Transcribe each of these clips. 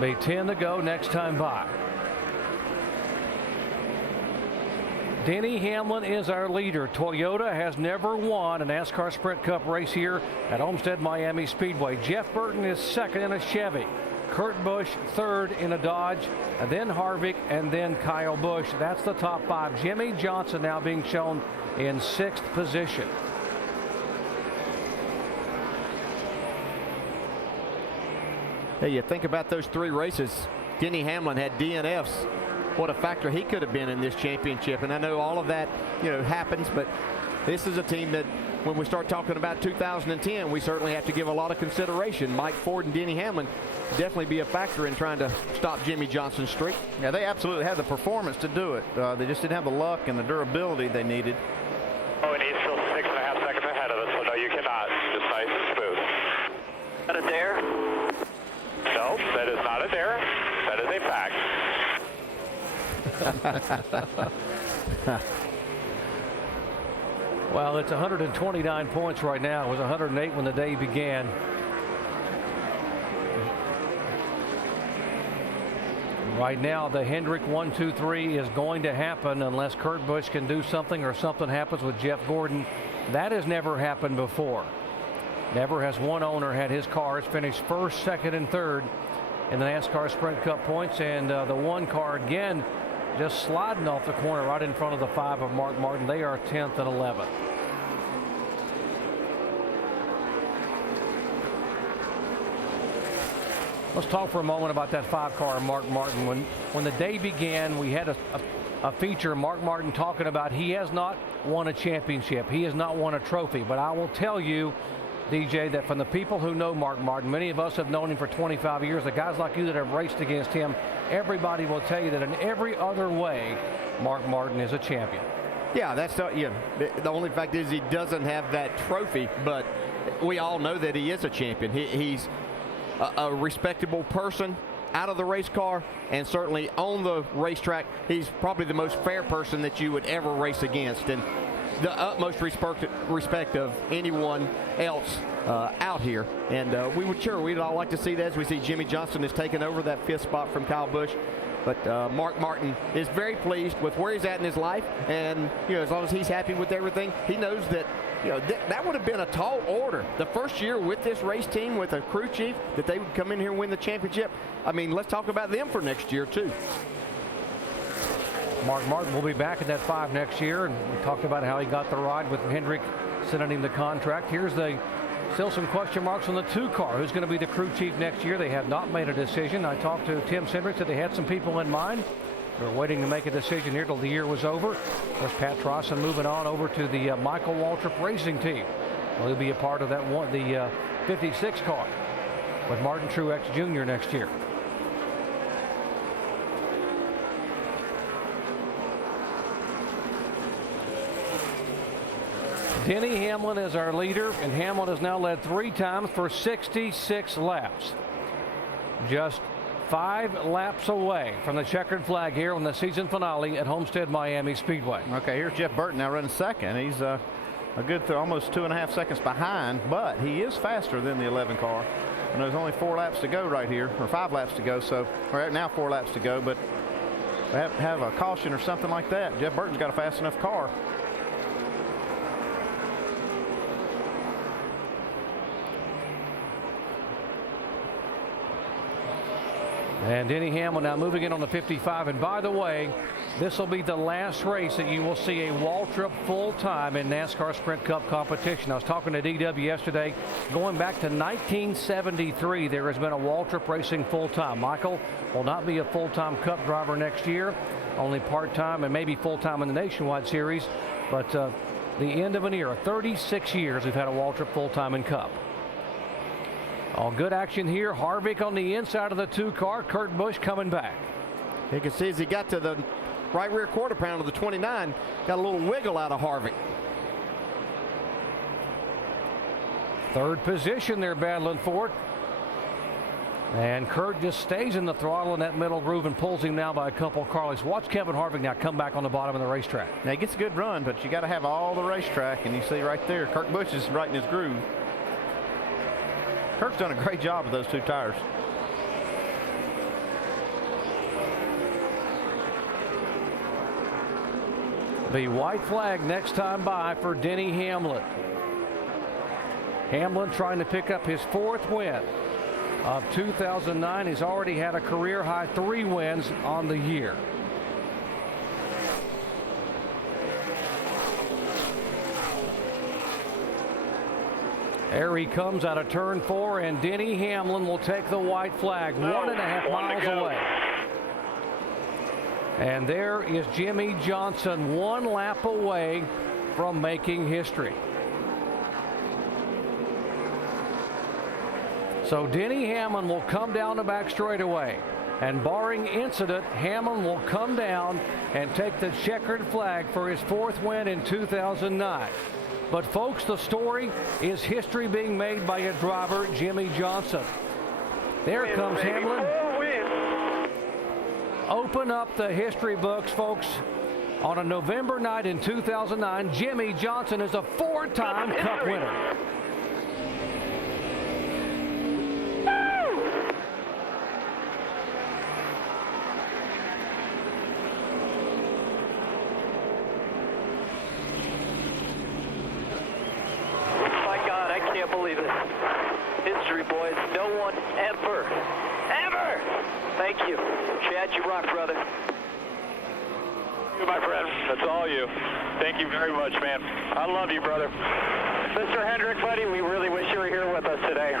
Be 10 to go next time by. Denny Hamlin is our leader. Toyota has never won a NASCAR Sprint Cup race here at Homestead-Miami Speedway. Jeff Burton is second in a Chevy. Kurt Busch third in a Dodge, and then Harvick, and then Kyle Busch. That's the top five. Jimmie Johnson now being shown in sixth position. Hey, you think about those three races. Denny Hamlin had DNFs. What a factor he could have been in this championship. And I know all of that, happens, but this is a team that when we start talking about 2010, we certainly have to give a lot of consideration. Mike Ford and Denny Hamlin definitely be a factor in trying to stop Jimmie Johnson's streak. Yeah, they absolutely had the performance to do it. They just didn't have the luck and the durability they needed. Oh, and he's still 6.5 seconds ahead of us, so no, you cannot. Just nice and smooth. Is that a dare? No, that is not a dare. That is a fact. Well, it's 129 points right now. It was 108 when the day began. Right now, the Hendrick 1-2-3 is going to happen unless Kurt Busch can do something or something happens with Jeff Gordon. That has never happened before. Never has one owner had his cars finish first, second, and third in the NASCAR Sprint Cup points. And the one car again just sliding off the corner right in front of the 5 of Mark Martin. They are 10th and 11th. Let's talk for a moment about that 5 car of Mark Martin. When the day began, we had a feature, Mark Martin talking about he has not won a championship. He has not won a trophy. But I will tell you, DJ, that from the people who know Mark Martin, many of us have known him for 25 years, the guys like you that have raced against him, everybody will tell you that in every other way, Mark Martin is a champion. Yeah, that's the only fact is he doesn't have that trophy, but we all know that he is a champion. He's a respectable person out of the race car, and certainly on the racetrack, he's probably the most fair person that you would ever race against, and the utmost respect of anyone else out here. And we'd all like to see that as we see Jimmie Johnson has taken over that 5th spot from Kyle Busch. But Mark Martin is very pleased with where he's at in his life, and as long as he's happy with everything, he knows that that would have been a tall order. The first year with this race team, with a crew chief, that they would come in here and win the championship. I mean, let's talk about them for next year too. Mark Martin will be back in that 5 next year, and we talked about how he got the ride with Hendrick sending him the contract. Here's still some question marks on the 2 car. Who's going to be the crew chief next year? They have not made a decision. I talked to Tim Cindric, said they had some people in mind. They're waiting to make a decision here till the year was over. There's Pat Trosson moving on over to the Michael Waltrip Racing team. Well, he'll be a part of that one, the 56 car with Martin Truex Jr. next year. Denny Hamlin is our leader, and Hamlin has now led 3 times for 66 laps. Just 5 laps away from the checkered flag here on the season finale at Homestead-Miami Speedway. Okay, here's Jeff Burton now running second. He's a good almost 2.5 seconds behind, but he is faster than the 11 car. And there's only 4 laps to go right here, or 5 laps to go. So right now 4 laps to go, but they have a caution or something like that. Jeff Burton's got a fast enough car. And Denny Hamlin now moving in on the 55. And by the way, this will be the last race that you will see a Waltrip full-time in NASCAR Sprint Cup competition. I was talking to DW yesterday. Going back to 1973, there has been a Waltrip racing full-time. Michael will not be a full-time Cup driver next year, only part-time and maybe full-time in the Nationwide Series. But the end of an era, 36 years we've had a Waltrip full-time in Cup. All good action here. Harvick on the inside of the 2 car. Kurt Busch coming back. You can see as he got to the right rear quarter pound of the 29, got a little wiggle out of Harvick. 3rd position they're battling for it. And Kurt just stays in the throttle in that middle groove and pulls him now by a couple of car lengths. Watch Kevin Harvick now come back on the bottom of the racetrack. Now he gets a good run, but you got to have all the racetrack, and you see right there, Kurt Busch is right in his groove. Kurt's done a great job with those 2 tires. The white flag next time by for Denny Hamlin. Hamlin trying to pick up his 4th win of 2009. He's already had a career high 3 wins on the year. There he comes out of turn 4, and Denny Hamlin will take the white flag 1.5 miles away. And there is Jimmie Johnson 1 lap away from making history. So Denny Hamlin will come down the back straightaway, and barring incident, Hamlin will come down and take the checkered flag for his 4th win in 2009. But folks, the story is history being made by a driver, Jimmie Johnson. There comes Hamlin. Open up the history books, folks. On a November night in 2009, Jimmie Johnson is a 4-time Cup winner. My God, I can't believe it. History, boys. No one ever. Thank you. Chad, you rock, brother. You, my friend. That's all you. Thank you very much, man. I love you, brother. Mr. Hendrick, buddy, we really wish you were here with us today.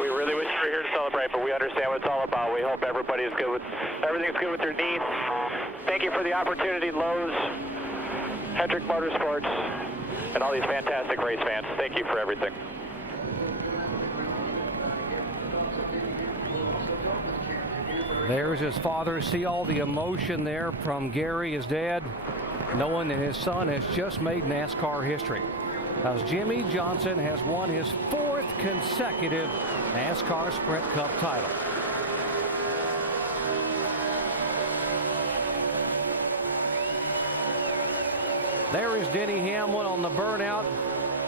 We really wish you were here to celebrate, but we understand what it's all about. We hope everything's good with your needs. Thank you for the opportunity, Lowe's, Hendrick Motorsports, and all these fantastic race fans. Thank you for everything. There's his father. See all the emotion there from Gary, his dad, knowing that his son has just made NASCAR history. As Jimmie Johnson has won his 4th consecutive NASCAR Sprint Cup title. There is Denny Hamlin on the burnout,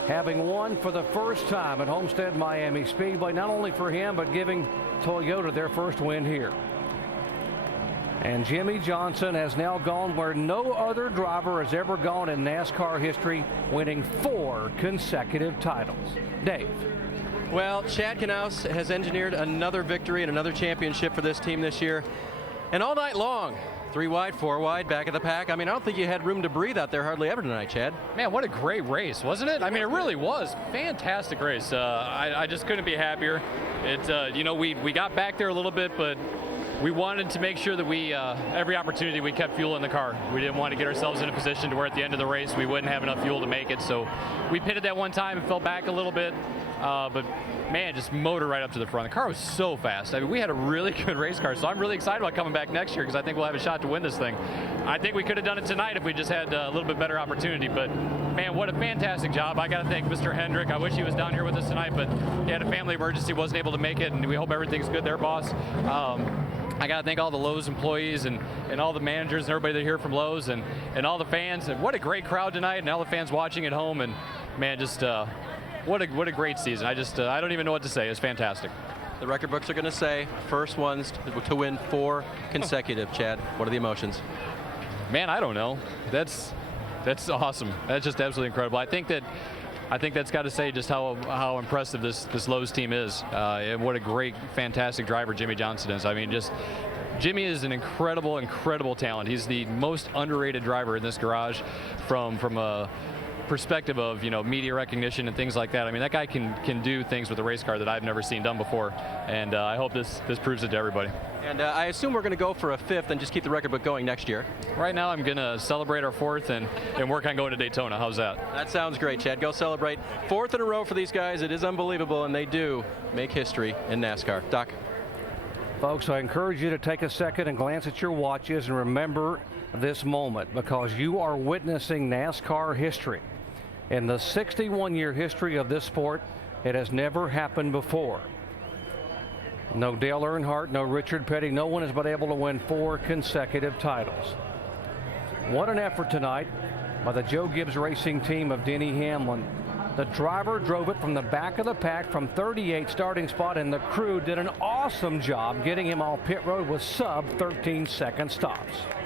having won for the first time at Homestead-Miami Speedway, not only for him, but giving Toyota their first win here. And Jimmie Johnson has now gone where no other driver has ever gone in NASCAR history, winning 4 consecutive titles. Dave. Well, Chad Knaus has engineered another victory and another championship for this team this year. And all night long, 3 wide, 4 wide, back of the pack. I mean, I don't think you had room to breathe out there hardly ever tonight, Chad. Man, what a great race, wasn't it? I mean, it really was. Fantastic race. I just couldn't be happier. We got back there a little bit, but we wanted to make sure that every opportunity we kept fuel in the car. We didn't want to get ourselves in a position to where at the end of the race we wouldn't have enough fuel to make it. So we pitted that one time and fell back a little bit. But man, just motor right up to the front. The car was so fast. I mean, we had a really good race car, so I'm really excited about coming back next year because I think we'll have a shot to win this thing. I think we could have done it tonight if we just had a little bit better opportunity, but man, what a fantastic job. I got to thank Mr. Hendrick. I wish he was down here with us tonight, but he had a family emergency, wasn't able to make it, and we hope everything's good there, boss. I got to thank all the Lowe's employees and all the managers and everybody that here from Lowe's and all the fans. And what a great crowd tonight, and all the fans watching at home. And man, just what a great season. I don't even know what to say. It's fantastic. The record books are going to say first ones to win 4 consecutive. Chad, what are the emotions? Man, I don't know. That's awesome. That's just absolutely incredible. I think that's got to say just how impressive this Lowe's team is, and what a great, fantastic driver Jimmie Johnson is. I mean, Jimmie is an incredible, incredible talent. He's the most underrated driver in this garage from a perspective of media recognition and things like that. I mean, that guy can do things with a race car that I've never seen done before, and I hope this proves it to everybody. And I assume we're going to go for a 5th and just keep the record book going next year. Right now, I'm going to celebrate our 4th and work on going to Daytona. How's that? That sounds great, Chad. Go celebrate. 4th in a row for these guys. It is unbelievable, and they do make history in NASCAR. Doc. Folks, I encourage you to take a second and glance at your watches and remember this moment, because you are witnessing NASCAR history. In the 61-year history of this sport, it has never happened before. No Dale Earnhardt, no Richard Petty, no one has been able to win 4 consecutive titles. What an effort tonight by the Joe Gibbs Racing team of Denny Hamlin. The driver drove it from the back of the pack from 38 starting spot, and the crew did an awesome job getting him off pit road with sub 13-second stops.